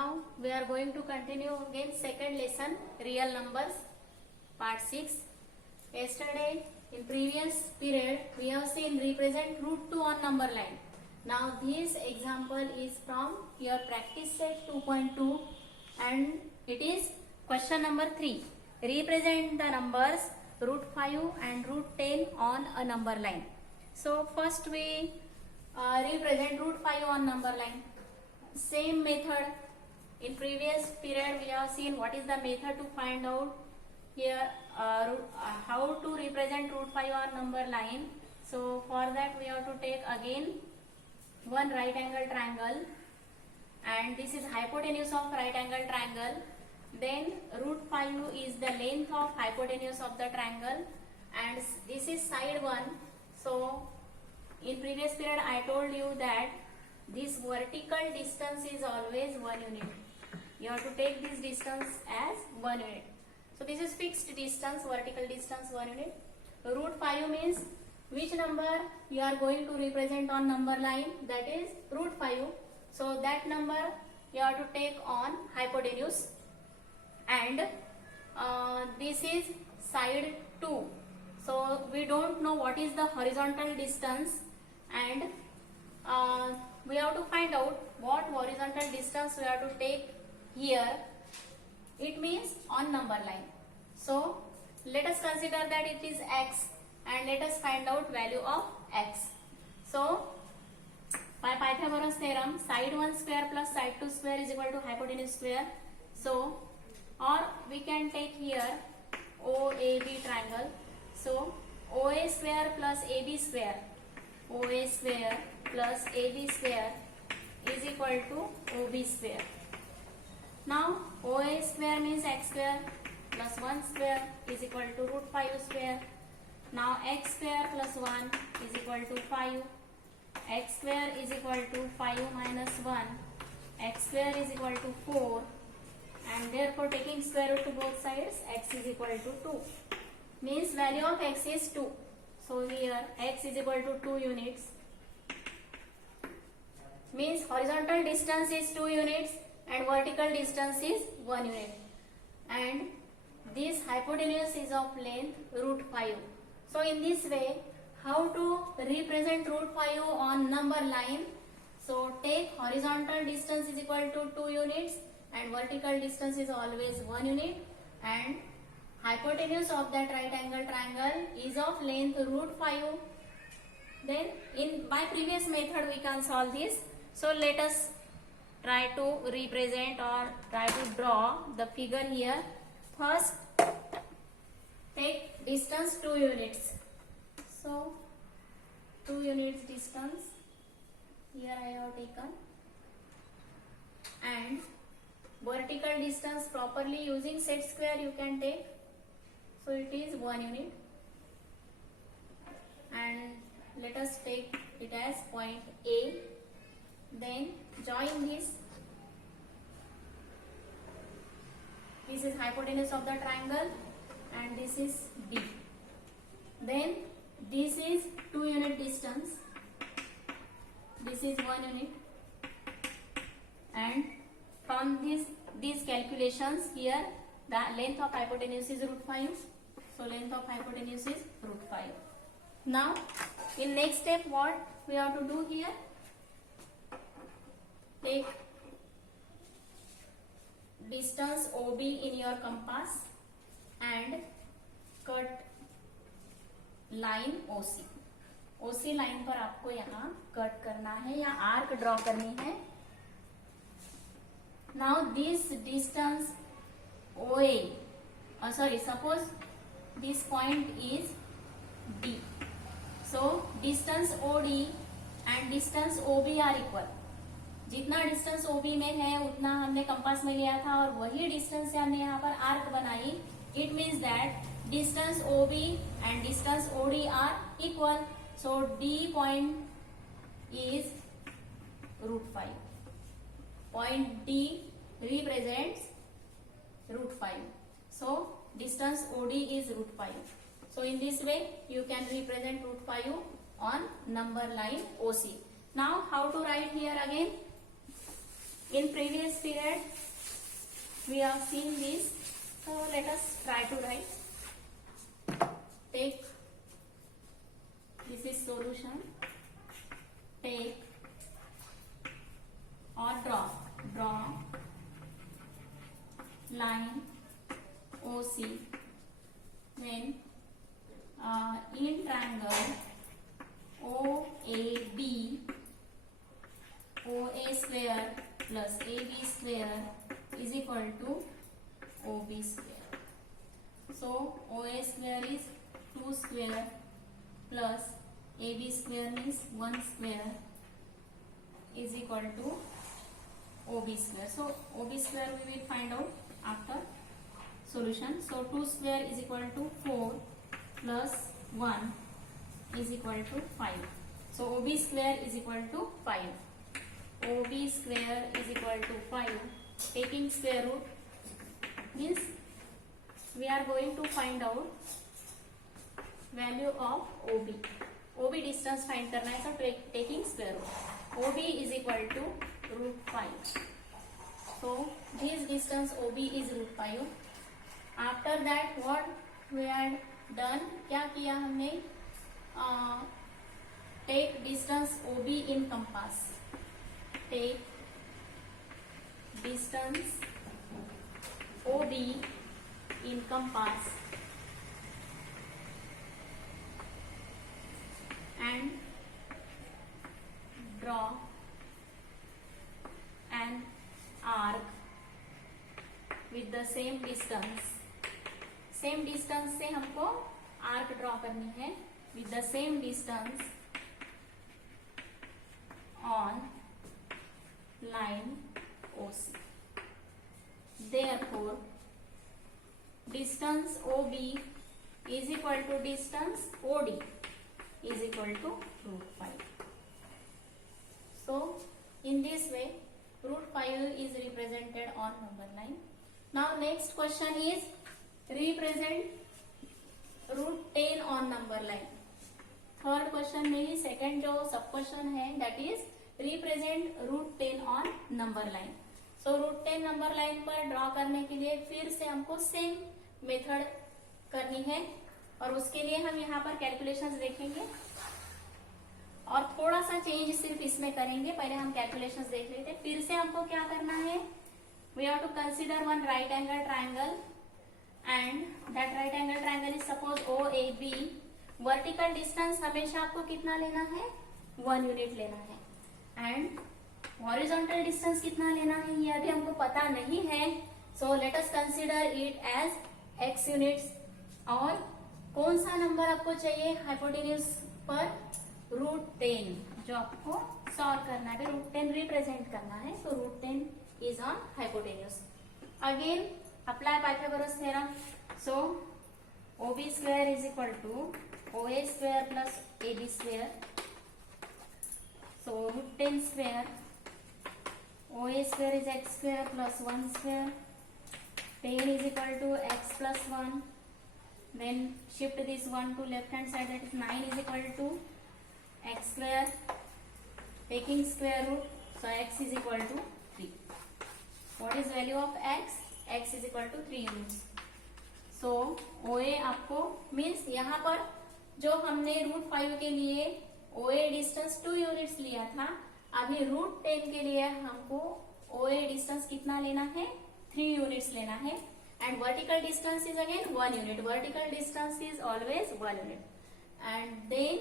Now we are going to continue again second lesson, real numbers, part 6. Yesterday in previous period we have seen represent root 2 on number line. Now this example is from your practice set 2.2 and it is question number 3. Represent the numbers root 5 and root 10 on a number line. So first we represent root 5 on number line. Same method. In previous period we have seen what is the method to find out here how to represent root 5 on number line. So for that we have to take again one right angle triangle, and this is hypotenuse of right angle triangle. Then root 5 is the length of hypotenuse of the triangle, and this is side 1. So in previous period I told you that this vertical distance is always 1 unit. You have to take this distance as 1 unit. So this is fixed distance, vertical distance 1 unit. Root 5 means which number you are going to represent on number line, that is root 5. So that number you have to take on hypotenuse, and this is side 2. So we don't know what is the horizontal distance, and we have to find out what horizontal distance we have to take here. It means on number line. So let us consider that it is x, and let us find out value of x. So by Pythagoras theorem, side 1 square plus side 2 square is equal to hypotenuse square. So or we can take here OAB triangle. So OA square plus AB square, OA square plus AB square is equal to OB square. Now OA square means x square plus 1 square is equal to root 5 square. Now x square plus 1 is equal to 5. X square is equal to 5 minus 1. X square is equal to 4. And therefore taking square root to both sides, x is equal to 2. Means value of x is 2. So here x is equal to 2 units. Means horizontal distance is 2 units and vertical distance is 1 unit. And this hypotenuse is of length root 5. So in this way, how to represent root 5 on number line? So take horizontal distance is equal to 2 units and vertical distance is always 1 unit, and hypotenuse of that right angle triangle is of length root 5. Then in by previous method we can solve this. So let us try to represent or try to draw the figure here. First take distance 2 units. So 2 units distance here I have taken, and vertical distance properly using set square you can take. So it is 1 unit, and let us take it as point A. Then join this. This is hypotenuse of the triangle and this is B. Then this is 2 unit distance. This is 1 unit. And from these calculations here, the length of hypotenuse is root 5. So length of hypotenuse is root 5. Now in next step what we have to do here? Take distance OB in your compass and cut line OC. OC line पर आपको यहाँ cut करना है या arc draw करनी है. Now this distance OA, suppose this point is D. So distance OD and distance OB are equal. जितना distance OB में है उतना हमने कंपास में लिया था और वही डिस्टेंस से हमने यहाँ पर आर्क बनाई. It means that distance OB and distance OD are equal. So D point is root 5. Point D represents root 5. So distance OD is root 5. So in this way you can represent root 5 on number line OC. Now how to write here again? In previous period we have seen this, so let us try to write. Take, this is solution, take or draw line OC when in triangle OAB, OA square plus AB square is equal to OB square. So OA square is 2 square plus AB square is 1 square is equal to OB square. So OB square we will find out after solution. So 2 square is equal to 4 plus 1 is equal to 5. So OB square is equal to 5. OB square is equal to 5. Taking square root means we are going to find out value of OB. OB distance find करना है, so taking square root. OB is equal to root 5. So this distance OB is root 5. After that what we had done, क्या किया हमने, take distance OB in compass. Take distance OB in compass and draw an arc with the same distance. Same distance से हमको arc draw करनी है with the same distance on line OC. Therefore, distance OB is equal to distance OD is equal to root 5. So, in this way, root 5 is represented on number line. Now, next question is represent root 10 on number line. Third question में ही second जो sub question है that is represent root 10 on number line. So root 10 number line पर draw करने के लिए फिर से हमको सेम मेथड करनी है और उसके लिए हम यहाँ पर कैलकुलेशंस देखेंगे और थोड़ा सा चेंज सिर्फ इसमें करेंगे. पहले हम कैलकुलेशंस देख लेते हैं. फिर से हमको क्या करना है, we have to consider one right angle triangle and that right angle triangle is suppose OAB. Vertical distance हमेशा आपको कितना लेना है, 1 यूनिट लेना है एंड हॉरिजॉन्टल डिस्टेंस कितना लेना है ये अभी हमको पता नहीं है. So let us consider it as x units. और कौन सा नंबर आपको चाहिए हाइपोटेन्यूज पर, रूट 10 जो आपको सॉल्व करना है, रूट 10 रिप्रेजेंट करना है. So root 10 is on hypotenuse. Again apply Pythagoras theorem. So OB square is equal to OA square plus AB square. So root 10 square, OA square is x square plus 1 square. 10 is equal to x plus 1. Then shift this 1 to left hand side, that is 9 is equal to x square. Taking square root, so x is equal to 3. What is value of x? X is equal to 3 units. So OA आपको means यहाँ पर जो हमने root 5 के लिए OA distance 2 units लिया था, अभी रूट 10 के लिए हमको OA डिस्टेंस कितना लेना है, 3 यूनिट्स लेना है. And vertical distance is again 1 unit. Vertical distance is always 1 unit. And then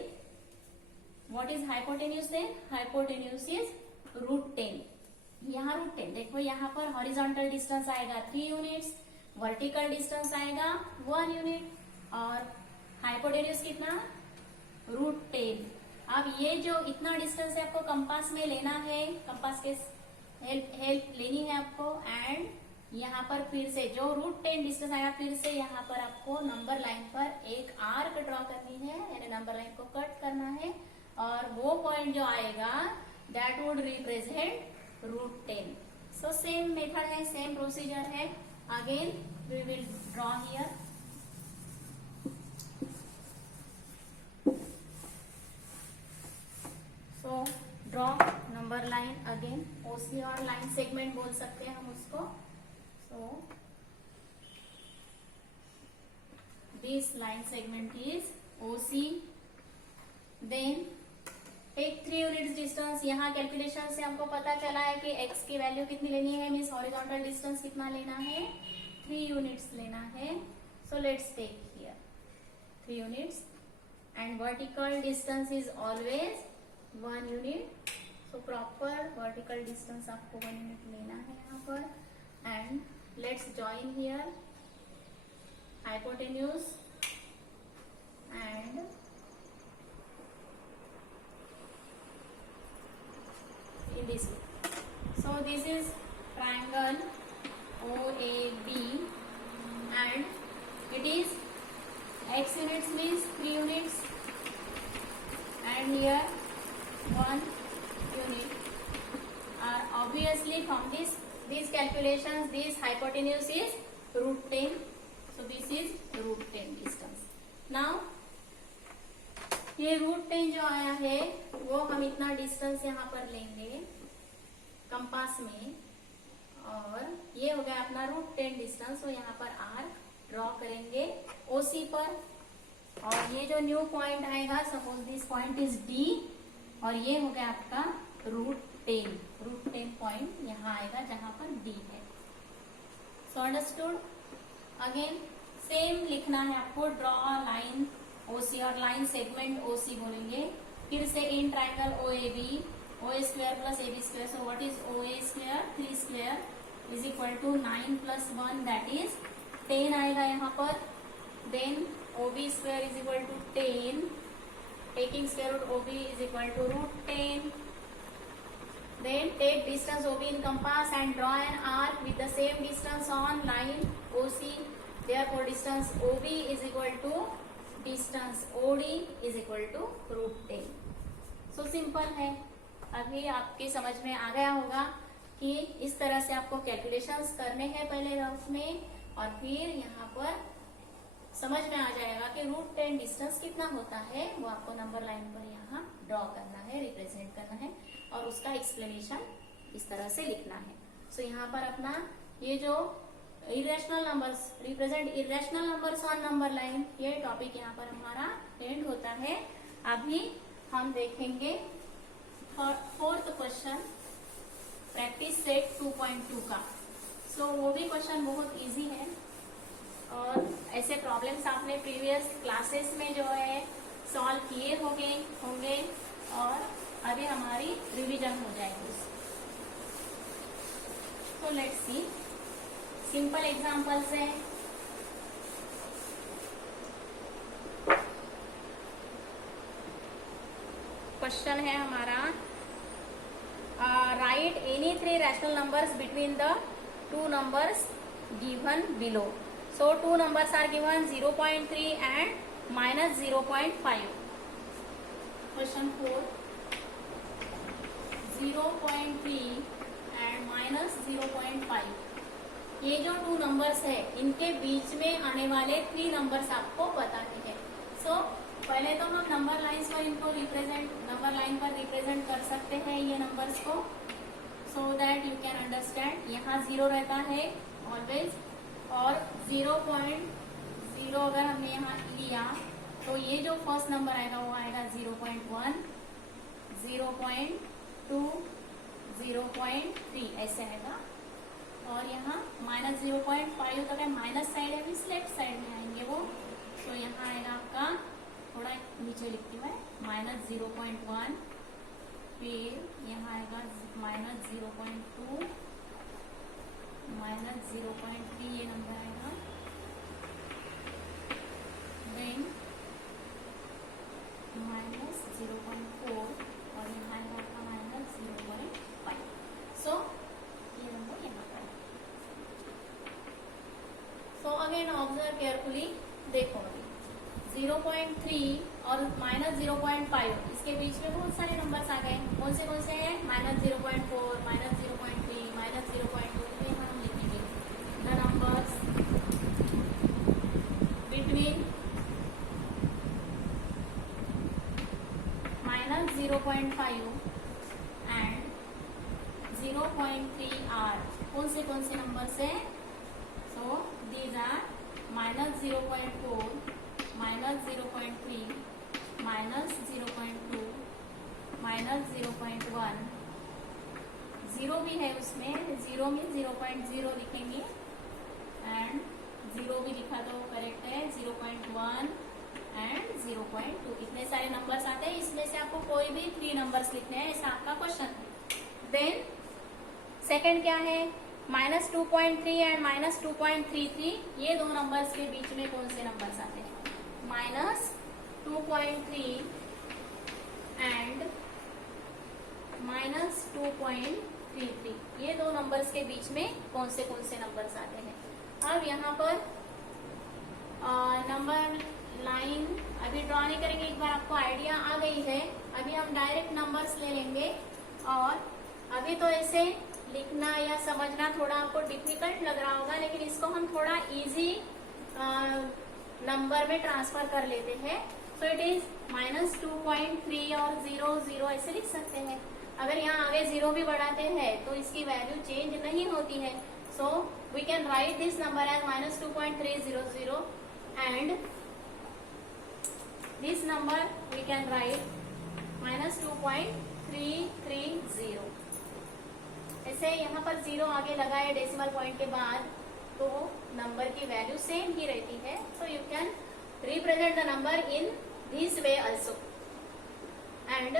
what is hypotenuse, then hypotenuse is root 10. यहाँ रूट 10 देखो, यहाँ पर हॉरिजॉन्टल डिस्टेंस आएगा 3 यूनिट्स, वर्टिकल डिस्टेंस आएगा 1 यूनिट और हाइपोटेन्यूज कितना, रूट 10. अब ये जो इतना डिस्टेंस है आपको कंपास में लेना है, कंपास के हेल्प लेनी है आपको. एंड यहाँ पर फिर से जो रूट 10 डिस्टेंस आएगा, फिर से यहाँ पर आपको नंबर लाइन पर एक आर्क ड्रॉ करनी है, यानी नंबर लाइन को कट करना है और वो पॉइंट जो आएगा that would represent root 10. So same method है, सेम प्रोसीजर है. Again we will draw here. So draw number line again. OC or line segment बोल सकते हैं हम उसको. So this line segment is OC. Then take 3 units distance. यहाँ calculation से हमको पता चला है कि x की वैल्यू कितनी लेनी है, मीन्स हॉरिजॉन्टल डिस्टेंस कितना लेना है, 3 यूनिट्स लेना है. So let's take here 3 units and vertical distance is always 1 unit. So proper vertical distance आपको 1 यूनिट लेना है यहाँ पर. And let's join here hypotenuse and in this way. So this is triangle OAB and it is x units means 3 units and here 1 unit are obviously from these calculations this hypotenuse is √10. So this is √10 distance. Now ये √10 जो आया है वो हम इतना distance यहाँ पर लेंगे कंपास में और ये हो गया अपना √10 डिस्टेंस. तो यहाँ पर आर्क ड्रॉ करेंगे OC पर और ये जो न्यू पॉइंट आएगा suppose this point is D और ये हो गया आपका √10 पॉइंट यहाँ आएगा जहां पर D है. So understood. अगेन सेम लिखना है आपको. ड्रॉ लाइन OC और लाइन सेगमेंट OC बोलेंगे. फिर से in triangle OAB OA square plus AB square. So what is OA square, 3 square is equal to 9 + 1 that is 10 आएगा यहाँ पर. Then OB square is equal to 10. Taking square root OB is equal to √10. Then take distance OB in compass and draw an arc with the same distance on line OC. Therefore distance OB is equal to distance OD is equal to √10. So simple है. अभी आपकी समझ में आ गया होगा कि इस तरह से आपको कैलकुलेशंस करने हैं पहले रफ में और फिर यहाँ पर समझ में आ जाएगा कि √10 डिस्टेंस कितना होता है. वो आपको नंबर लाइन पर यहाँ ड्रॉ करना है, रिप्रेजेंट करना है और उसका एक्सप्लेनेशन इस तरह से लिखना है. सो यहाँ पर अपना ये जो irrational numbers represent irrational numbers on number line, ये टॉपिक यहाँ पर हमारा एंड होता है. अभी हम देखेंगे 4th क्वेश्चन प्रैक्टिस सेट 2.2 का. सो वो भी क्वेश्चन बहुत इजी है और ऐसे प्रॉब्लम्स आपने प्रीवियस क्लासेस में जो है सॉल्व किए होंगे और अभी हमारी रिवीजन हो जाएगी. तो लेट्स सी सिंपल एग्जांपल्स है. क्वेश्चन है हमारा write any 3 rational numbers between the 2 numbers given below. So 2 numbers are given 0.3 and -0.5. Question 4 0.3 and -0.5. ये जो 2 नंबर्स है इनके बीच में आने वाले 3 नंबर्स आपको बताने हैं. सो पहले तो हम नंबर लाइंस पर इनको नंबर लाइन पर रिप्रेजेंट कर सकते हैं ये नंबर्स को, so that you can understand. यहाँ 0 रहता है ऑलवेज और 0.0 अगर हमने यहाँ लिया तो ये जो फर्स्ट नंबर आएगा वो आएगा 0.1, 0.2, 0.3 ऐसे आएगा. और यहाँ -0.5 तक है, माइनस साइड है, मीन्स लेफ्ट साइड में आएंगे वो. तो यहाँ आएगा आपका, थोड़ा नीचे लिखती हूँ मैं, -0.1, फिर यहाँ आएगा -0.2, -0.3 ये नंबर आएगा. देन -0.4 और यहाँ आएगा आपका -0.5. सो ये नंबर यहाँ पर. So again observe carefully. देखो अभी 0.3 और -0.5 इसके बीच में बहुत सारे नंबर्स आ गए. कौन से हैं? -0.4, -0.3, -0.2. में हम लिखेंगे the numbers between -0.5 and 0.3 are कौन से नंबर्स है? सो दीज आर -0.4, -0.3, -0.2, -0.1, 0 भी है उसमें, 0 में 0.0 लिखेंगे एंड 0 भी लिखा तो करेक्ट है, 0.1 एंड 0.2। इतने सारे नंबर्स आते हैं, इसमें से आपको कोई भी 3 नंबर्स लिखने हैं, ऐसा आपका क्वेश्चन है। देन सेकंड क्या है? -2.3 एंड -2.33, ये दो नंबर्स के बीच में कौन से नंबर्स आते हैं? -2.3 एंड -2.33, ये दो नंबर्स के बीच में कौन से नंबर्स आते हैं? अब यहाँ पर नंबर लाइन अभी ड्रॉ नहीं करेंगे, एक बार आपको आइडिया आ गई है। अभी हम डायरेक्ट नंबर्स ले लेंगे, और अभी तो ऐसे लिखना या समझना थोड़ा आपको डिफिकल्ट लग रहा होगा, लेकिन इसको हम थोड़ा इजी नंबर में ट्रांसफर कर लेते हैं। सो इट इज -2.3 और 0 0 ऐसे लिख सकते हैं। अगर यहाँ आगे 0 भी बढ़ाते हैं तो इसकी वैल्यू चेंज नहीं होती है। So we can write this number as -2.300 and this number we can write -2.330। ऐसे यहाँ पर 0 आगे लगा है डेसिमल पॉइंट के बाद, तो नंबर की वैल्यू सेम ही रहती है। So you can represent the number in this way also. And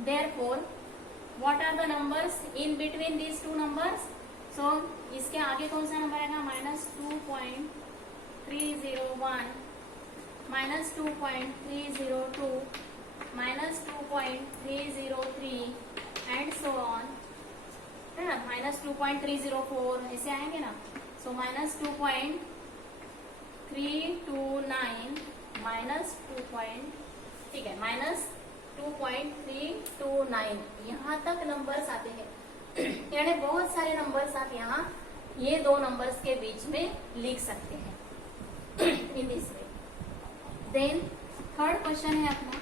therefore what are the numbers in between these two numbers? So इसके आगे कौन सा नंबर आएगा? -2.301, -2.302, -2.303 एंड सो ऑन, है ना? -2.304 ऐसे आएंगे ना। सो -2.329, ठीक है, -2.329, यहाँ तक नंबर्स आते हैं। यानी बहुत सारे नंबर्स आप यहाँ ये दो नंबर्स के बीच में लिख सकते हैं in this way. Then third question है अपना।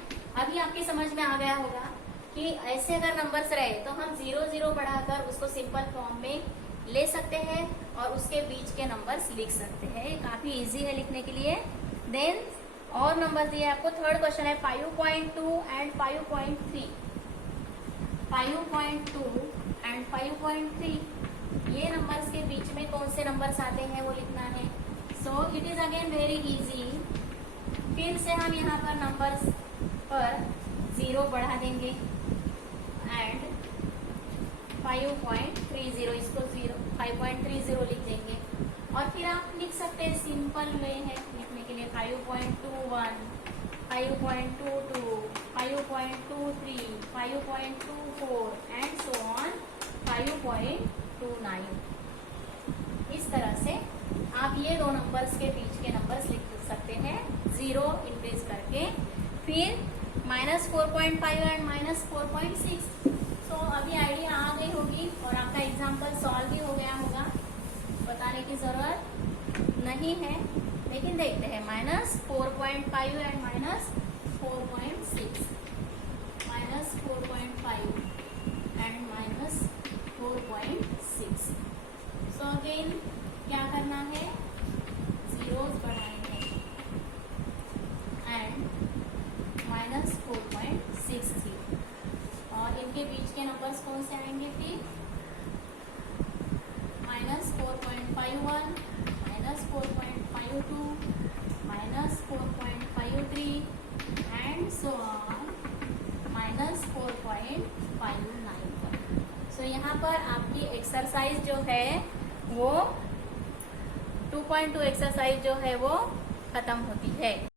अभी आपकी समझ में आ गया होगा कि ऐसे अगर नंबर्स रहे तो हम 0 0 बढ़ाकर उसको सिंपल फॉर्म में ले सकते हैं और उसके बीच के नंबर्स लिख सकते हैं। काफी इजी है लिखने के लिए। देन और नंबर दिए आपको। थर्ड क्वेश्चन है 5.2 एंड 5.3, 5.2 एंड 5.3, ये नंबर्स के बीच में कौन से नंबर्स आते हैं वो लिखना है। So it is again very easy. फिर से हम यहाँ पर नंबर्स पर 0 बढ़ा देंगे एंड 5.30, इसको 5.30 लिख देंगे। और फिर आप लिख सकते हैं, सिंपल वे है लिखने के लिए, 5.21, 5.22, 5.23, 5.24 एंड सो ऑन 5.29। इस तरह से आप ये दो नंबर्स के बीच के नंबर्स लिख सकते हैं 0 इंक्रीज करके। फिर -4.5 एंड -4.6। सो अभी आइडिया आ गई होगी और आपका एग्जाम्पल सॉल्व भी हो गया होगा, बताने की जरूरत नहीं है। लेकिन देखते हैं -4.5 एंड -4.6, -4.5 एंड -4.6। सो अगेन क्या करना है? जीरोस बढ़ाएंगे एंड -4.63, और इनके बीच के नंबर्स कौन से आएंगे? फिर -4.51, -4.52, -4.53 एंड सो ऑन -4.59। सो यहाँ पर आपकी एक्सरसाइज जो है वो 2.2 एक्सरसाइज जो है वो खत्म होती है।